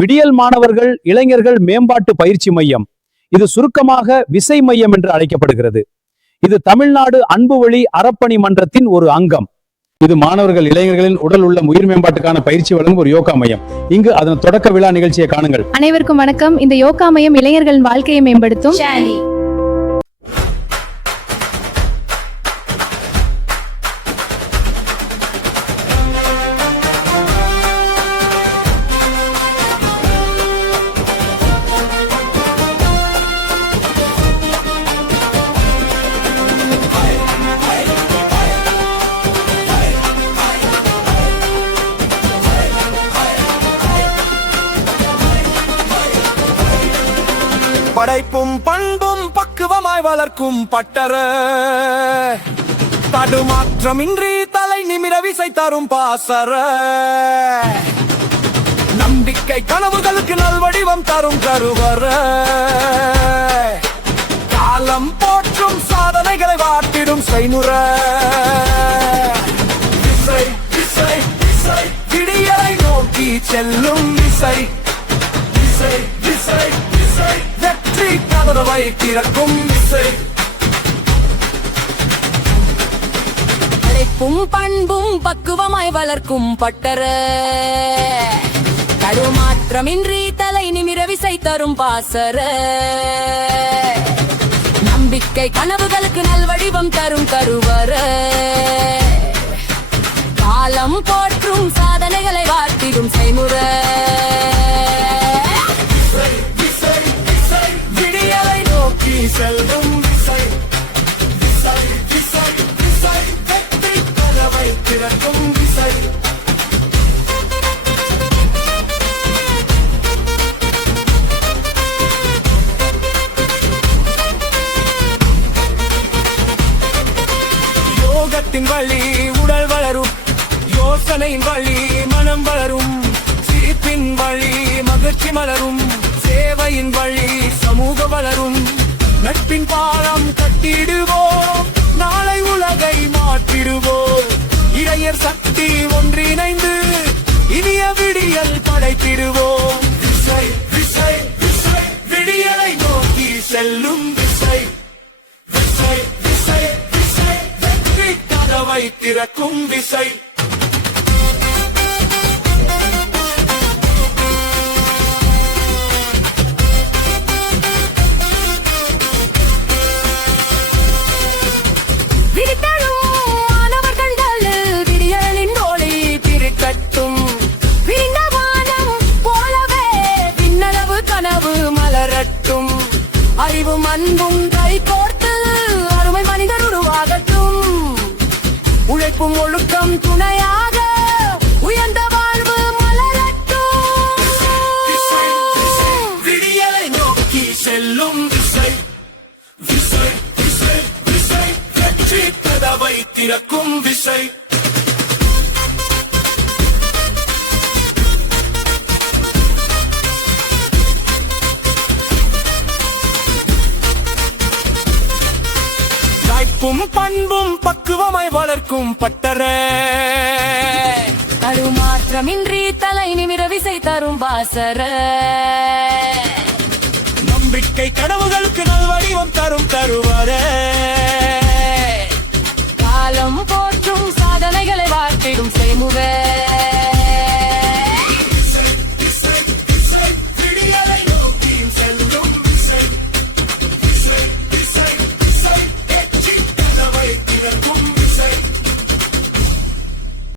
விடியல் மாணவர்கள் இளைஞர்கள் மேம்பாட்டு பயிற்சி மையம். இது சுருக்கமாக விசை மையம் என்று அழைக்கப்படுகிறது. இது தமிழ்நாடு அன்பு வழி அறப்பணி மன்றத்தின் ஒரு அங்கம். இது மாணவர்கள் இளைஞர்களின் உடல் உள்ள உயிர் மேம்பாட்டுக்கான பயிற்சி வழங்கும் ஒரு யோகா மையம். இங்கு அதன் தொடக்க விழா நிகழ்ச்சியை காணுங்கள். அனைவருக்கும் வணக்கம். இந்த யோகா மையம் இளைஞர்களின் வாழ்க்கையை மேம்படுத்தும். படைப்பும் பண்பும் பக்குவமாய் வளர்க்கும் பட்டற, தடுமாற்றமின்றி தலை நிமிர விசை தரும் பாசற, நம்பிக்கை கனவுகளுக்கு நல்வடிவம் தரும் கருவற, காலம் போற்றும் சாதனைகளை வாட்டிடும் செய்முற, விசை விசை விசை விடியலை நோக்கி செல்லும் விசை, விசை விசை விசை வெற்றி கதவை திறக்கும் விசை. படைப்பும் பண்பும் பக்குவமாய் வளர்க்கும் பட்டற, தடுமாற்றமின்றி தலை நிமிர விசை தரும் பாசற, நம்பிக்கை கனவுகளுக்கு நல்வடிவம் தரும் கருவற, காலம் போற்றும் சாதனைகளை வாட்டிடும் செய்முற, செல்லும் விசை, விசை விசை விசை வெற்றி கதவை திறக்கும் விசை. யோகத்தின் வழி உடல் வளரும், யோசனையின் வழி மனம் வளரும், சிரிப்பின் வழி மகிழ்ச்சி மலரும், சேவையின் வழி சமூகம் வளரும், நட்பின் பாலம் கட்டிடுவோம், நாளை உலகை மாற்றிடுவோம், இளைஞர் சக்தி ஒன்றிணைந்து இனிய விடியல் படைத்திடுவோம். விசை விசை விசை விடியலை நோக்கி செல்லும் விசை, விசை விசை விசை வெற்றி கதவை திறக்கும் விசை. அறிவும் அன்பும் கை கோர்த்து அருமை மனிதர் உருவாகட்டும், உழைப்பும் ஒழுக்கம் துணையாக உயர்ந்த வாழ்வு மலரட்டும். விடியலை நோக்கி செல்லும் விசை, விசை விசை விசை வெற்றி கதவை திறக்கும் விசை. படைப்பும் பண்பும் பக்குவமாய் வளர்க்கும் பட்டற, தடுமாற்றமின்றி தலை நிமிர விசை தரும் பாசற, நம்பிக்கை கனவுகளுக்கு நல்வடிவம் தரும் தருவர, காலம் போற்றும் சாதனைகளை வாட்டிடும் செய்முக.